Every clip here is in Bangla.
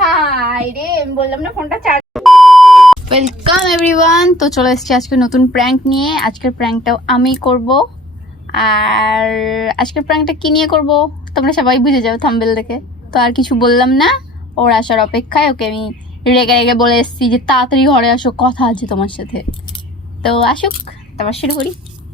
হাই রে, আমি বললাম না ফোনটা চার্জ। ওয়েলকাম এভরিওয়ান, তো চলে এসেছি আজকে নতুন প্র্যাঙ্ক নিয়ে। আজকের প্র্যাঙ্কটাও আমি করব। আর আজকের প্র্যাঙ্কটা কি নিয়ে করব তোমরা সবাই বুঝে যাও থাম্বনেল দেখে। তো আর কিছু বললাম না, ওর আসার অপেক্ষায়। ওকে আমি রেগে রেগে বলে এসেছি যে তাড়াতাড়ি ঘরে আসো, কথা আছে তোমার সাথে। তো আসুক, তারপর শুরু করি।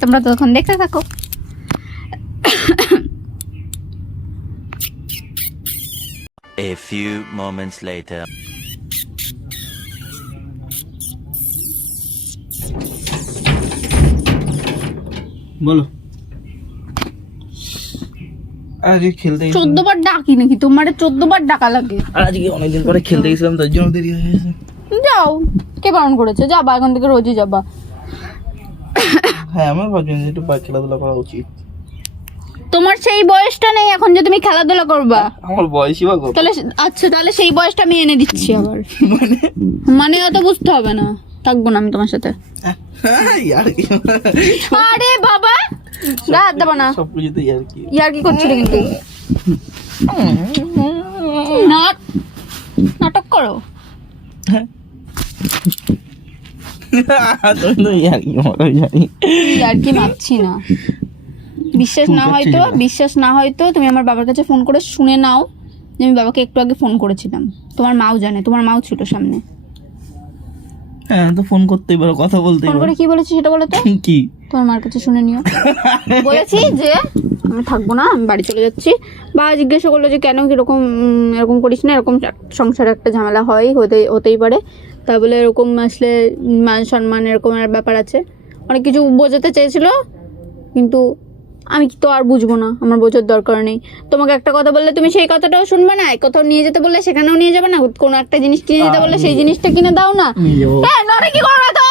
তোমরা তখন দেখতে থাকো। A few moments later. বলো। আজকে খেলতে 14 বার ডাকি নাকি তোমার? 14 বার ডাকা লাগে? আজকে অনেকদিন পরে খেলতে গেছিলাম, তার জন্য দেরি হয়ে গেছে। যাও, কে বারণ করেছে? যাবা, এখন থেকে রোজই যাবা। হ্যাঁ, আমার ভাবছি একটু খেলাধুলা করা উচিত। তোমার সেই বয়সটা নেই এখন যে তুমি খেলাধুলা করবা। আমার বয়সই বা কত? তাহলে আচ্ছা, তাহলে সেই বয়সটা আমি এনে দিচ্ছি আবার। মানে অত বুঝতে হবে না, থাকবো না আমি তোমার সাথে। ইয়ার কি? আরে বাবা, রাত দেবো না। সব কিছুতে ইয়ার কি? ইয়ার কি করছিলে কিন্তু? নাটক করো। তুমি তো ইয়ার কি মারো, জানি। ইয়ার কি মারছি না। বিশ্বাস না হয়তো তুমি আমার বাবার কাছে ফোন করে শুনে নাও যে আমি বাবাকে একটু আগে ফোন করেছিলাম। তোমার মাও জানে, তোমার মাও ছিল সামনে। হ্যাঁ, তো ফোন করতেই পারো, কথা বলতেই ফোন পারো। করে কি বলেছি সেটা বলো তো। কি তোমার মার কাছে শুনে নিও। বলেছি যে আমি থাকবো না, আমি বাড়ি চলে যাচ্ছি। বাবা জিজ্ঞাসা করলো যে কেন, কিরকম এরকম করিস না, এরকম সংসারে একটা ঝামেলা হয়, হতেই পারে। তা বলে এরকম আসলে মান সম্মান এরকম একটা ব্যাপার আছে। অনেক কিছু বোঝাতে চেয়েছিল, কিন্তু আমি তো আর বুঝবো না, আমার বোঝার দরকার নেই। তোমাকে একটা কথা বললে তুমি সেই কথাটাও শুনবে না, কোথাও নিয়ে যেতে বললে সেখানেও নিয়ে যাবে না, কোনো একটা জিনিস কিনে দিতে বললে সেই জিনিসটা কিনে দাও না। নরে কি করো না তো?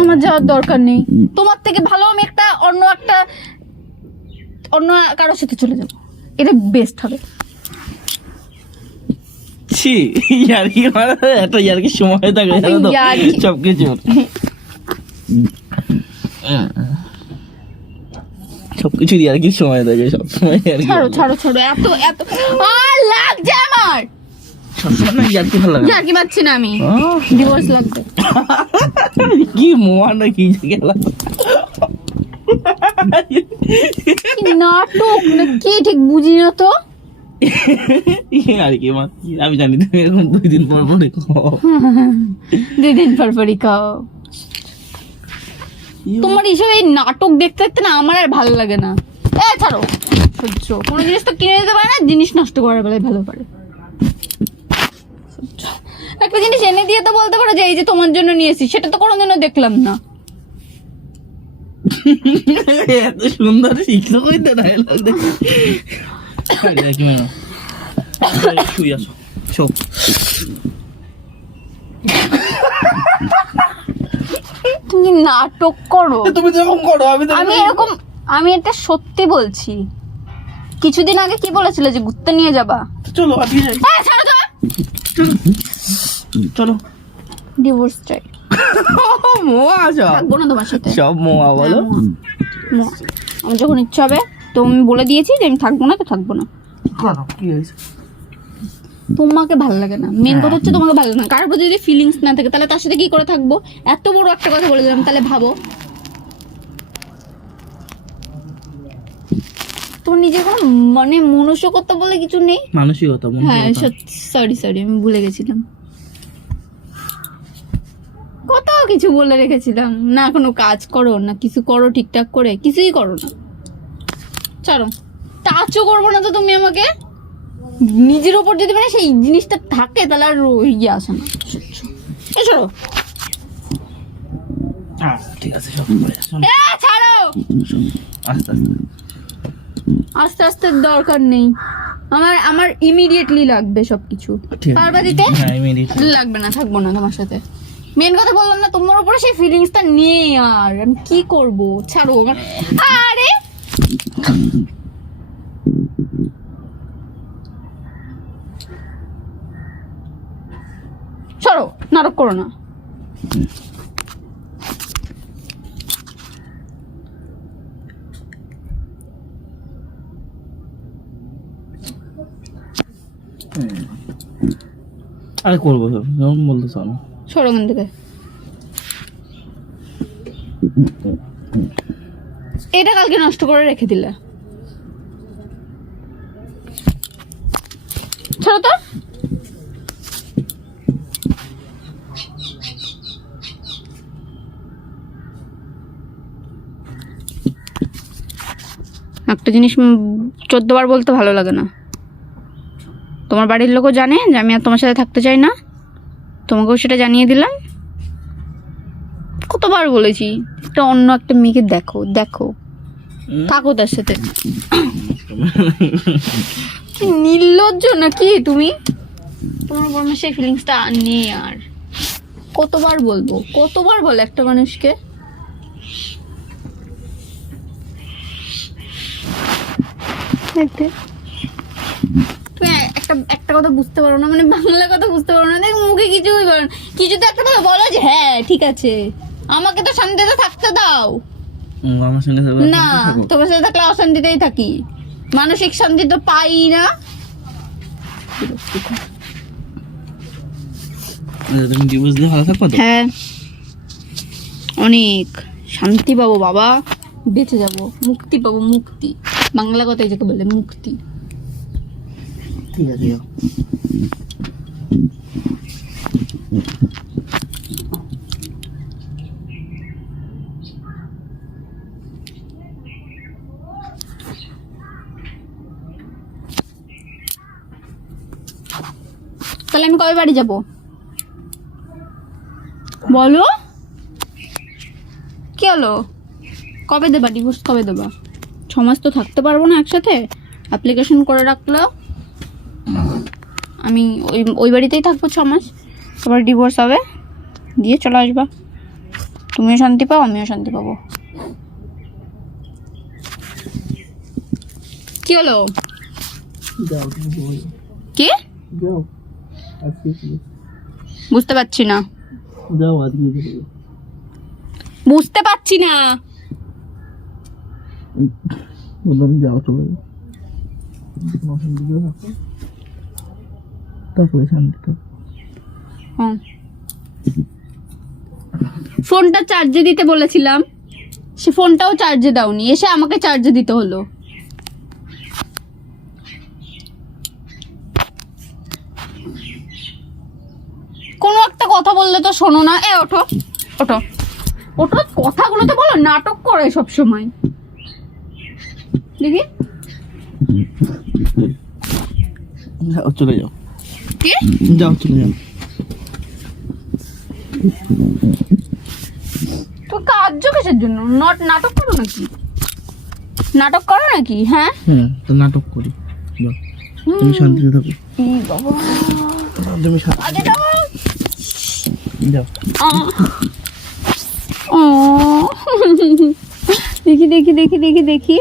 আমার যাওয়ার দরকার নেই। তোমার থেকে ভালো আমি অন্য কারোর সাথে চলে যাবো, এটা বেস্ট হবে। ছি, ইয়ার কি মারো? একটা ইয়ার কি সময় থাকে জানো তো সবকিছু। সবকিছু ইয়ার কি সময় থাকে, সব সময় ইয়ার কি। ছাড়ো এত আর লাগছে আমার। সবসময় না ইয়ার কি ভালো লাগে। ইয়ার কি পাচ্ছি না আমি, ডিভোর্স লাগবে। কি মোয়া না কি গেল? নাটক না কি ঠিক বুঝি না তো। আর কি মারছি আমি জানি, তুমি এরকম 2 দিন পর পরে খাও। 2 দিন পর পরই খাও। তোমার হিসেবে এই নাটক দেখতে দেখতে না আমার আর ভালো লাগে না। ছাড়ো, সহ্য। কোনো জিনিস তো কিনে দিতে পারে না, জিনিস নষ্ট করার বেলায় ভালো পারে। একটা জিনিস এনে দিয়ে তো বলতে পারো যে এই যে তোমার জন্য নিয়েছি, সেটা তো কোনোদিনও দেখলাম না। এত সুন্দর শিক্ষক হইতে ডায়লগ দেখি। শুই আসো, চোখ। তুমি নাটক করো। তুমি যেরকম করো আমি এটা সত্যি বলছি। কিছুদিন আগে কি বলেছিলে যে ঘুরতে নিয়ে যাবা? চলো আজকে যাই। ছাড়ো তো। চলো, ডিভোর্স চাই। মোয়া সব, থাকবো না তোমার সাথে। সব মোয়া বলো। মোয়া। আমার যখন ইচ্ছা হবে, তো আমি বলে দিয়েছি যে আমি থাকবো না, তো থাকবো না। কি হয়েছে? তোমাকে ভালো লাগে না, মেন কথা হচ্ছে তোমাকে ভালো লাগে না। কারোর প্রতি যদি ফিলিংস না থাকে তাহলে তার সাথে কি করে থাকবো? এত বড় একটা কথা বলে দিলাম, তাহলে ভাবো। তোমার নিজের কোনো মানে মনুষ্যকতা বলে কিছু নেই। মানসিকতা। হ্যাঁ, সরি আমি ভুলে গেছিলাম। কত কিছু বলে রেখেছিলাম, না কোনো কাজ করো না কিছু করো ঠিকঠাক করে, কিছুই করো না। ছাড়ো, টাচও করবো না তো তুমি আমাকে। নিজের ওপর যদি মানে সেই জিনিসটা থাকে তাহলে আর ইয়ে আসে না। ছাড়ো, ঠিক আছে, সব ছাড়ো। আস্তে আস্তে। আস্তে আস্তে দরকার নেই আমার ইমিডিয়েটলি লাগবে সবকিছু। পারবা দিতে? হ্যাঁ, ইমিডিয়েটলি লাগবে না, থাকবো না তোমার সাথে। মেন কথা বললাম না, তোমার উপরে সেই ফিলিংসটা নেই আর আমি কি করব? ছাড়ো আমার। আরে ছাড়ো, নাটক করো না। আরে করবো সব যেমন বলতেছ না। সরো ওখান থেকে। এটা কালকে নষ্ট করে রেখে দিলে। ছাড়ো তো। একটা জিনিস 14 বার বলতে ভালো লাগে না। তোমার বাড়ির লোকও জানে যে আমি আর তোমার সাথে থাকতে চাই না, তোমাকেও সেটা জানিয়ে দিলাম। কতবার বলেছি একটা অন্য একটা মেয়েকে দেখো দেখো, থাকো তার সাথে। কি নির্লজ্জ নাকি তুমি? তোমার উপর আমার সেই ফিলিংসটা নেই আর। কতবার বলবো, কতবার বলে একটা মানুষকে? তুমি একটা কথা বুঝতে পারো না, মানে বাংলা কথা বুঝতে পারো না। দেখ মুখে কিছুই বলো না, কিছু তো একটা কথা বলো যে হ্যাঁ ঠিক আছে, আমাকে তো শান্তিতে থাকতে দাও। আমার সঙ্গে না, তোমার সাথে থাকলে অশান্তিতেই থাকি, মানসিক শান্তি তো পাই না। তুমি ডিভোর্স দিয়ে ভালো থাকবো তো? হ্যাঁ, অনেক শান্তি পাবো বাবা, বেঁচে যাব, মুক্তি পাবো, মুক্তি। বাংলা কথায় যাকে বলে মুক্তি। ঠিক আছে যাও। তাহলে আমি কবে বাড়ি যাব বলো? কি হলো? কবে দেবা ডিভোর্স? কবে দেবা? 6 মাস তো থাকতে পারবো না একসাথে। অ্যাপ্লিকেশন করে রাখলো, আমি ওই বাড়িতেই থাকবো 6 মাস, তারপর ডিভোর্স হবে, দিয়ে চলে আসবা। তুমিও শান্তি পাও, আমিও শান্তি পাবো। কি হলো? যাও কি? যাও আজকে বুঝতে পারছি না, যাও আজকে বুঝতে পারছি না। বললাম যাও চলে যাও। তারপরে শান্তি থাকো। হ্যাঁ, ফোনটা চার্জে দিতে বলেছিলাম, সে ফোনটাও চার্জে দাওনি, এসে আমাকে চার্জে দিতে হলো। কোনো একটা কথা বললে তো শোনো না। এ ওঠো ওঠো ওঠো, কথাগুলো তো বলো, নাটক করে সব সময়। দেখি যাও চলে যাও। কি? যাও চলে যাও। তো কার্য কিসের জন্য? নাটক করো নাকি? নাটক করো নাকি? হ্যাঁ হ্যাঁ, তো নাটক করি। যাও, তুমি শান্তিতে থাকো। এই বাবা, তুমি শান্তি আগে দাও। যাও। ও দেখি দেখি দেখি দেখি দেখি,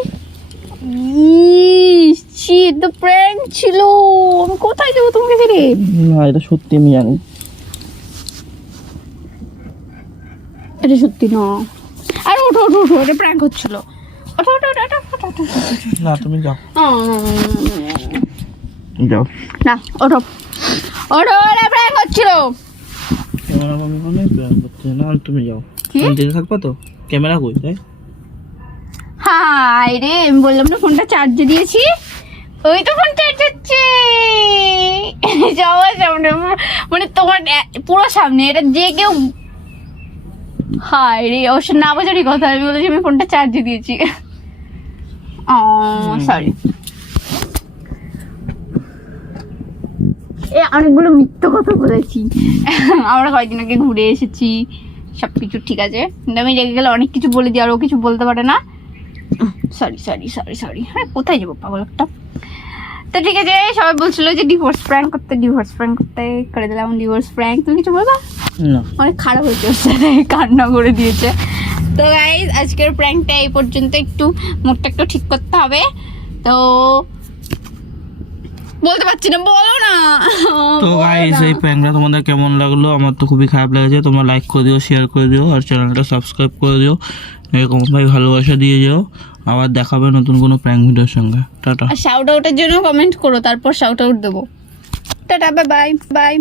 তো প্র্যাঙ্ক ছিল। আমি কোথায় যাবো তোমাকে ছেড়ে? না, এটা সত্যি আমি জানি। এটা সত্যি না। আরে ওঠো ওঠো ওঠো, এটা প্র্যাঙ্ক হচ্ছিল। ওঠো ওঠো ওঠো ওঠো ওঠো। না তুমি যাও। যাও। না ওঠো ওঠো, এটা প্র্যাঙ্ক হচ্ছিল। ক্যামেরা বন্ধ করে প্ল্যান করতে না, তুমি যাও। কি? শান্তিতে থাকবা তো? ক্যামেরা কই তাই? হাই রে, আমি বললাম না ফোনটা চার্জে দিয়েছি, ওই তো ফোন চার্জ হচ্ছে সবার সামনে, মানে তোমার পুরো সামনে। এটা যে কেউ, হাই রে, অবশ্য না বোঝারই কথা। আমি বলেছি আমি ফোনটা চার্জে দিয়েছি। সরি, অনেকগুলো মিথ্যে কথা বলেছি। আমরা কয়েকদিন আগে ঘুরে এসেছি, সবকিছু ঠিক আছে, কিন্তু আমি রেগে গেলে অনেক কিছু বলে দিই আর ও কিছু বলতে পারে না। Sorry sorry sorry sorry. হ্যাঁ, কোথায় যাবো পাগল একটা। তো ঠিক আছে, সবাই বলছিল যে ডিভোর্স প্র্যাঙ্ক করতে করে দিলাম ডিভোর্স প্র্যাঙ্ক। তুমি কিছু বলবা? না, অনেক খারাপ হয়েছে, ওর সাথে কান্না করে দিয়েছে। তো গাইজ, আজকের প্র্যাঙ্কটা এই পর্যন্ত। একটু মুডটা একটু ঠিক করতে হবে, তো বলতে পারছি না, বলো না। তো গাইস এই প্র্যাঙ্কটা তোমাদের কেমন লাগলো? আমার তো খুবই খারাপ লেগেছে। তোমরা লাইক করে দিও, শেয়ার করে দিও, আর চ্যানেলটা সাবস্ক্রাইব করে দিও। এরকম ভাই ভালোবাসা দিয়ে যাও। আবার দেখাবে নতুন কোনো প্র্যাঙ্ক ভিডিওর সঙ্গে। টাটা। আর শাউট আউটের জন্য কমেন্ট করো, তারপর শাউট আউট দেবো। Tata, bye bye bye.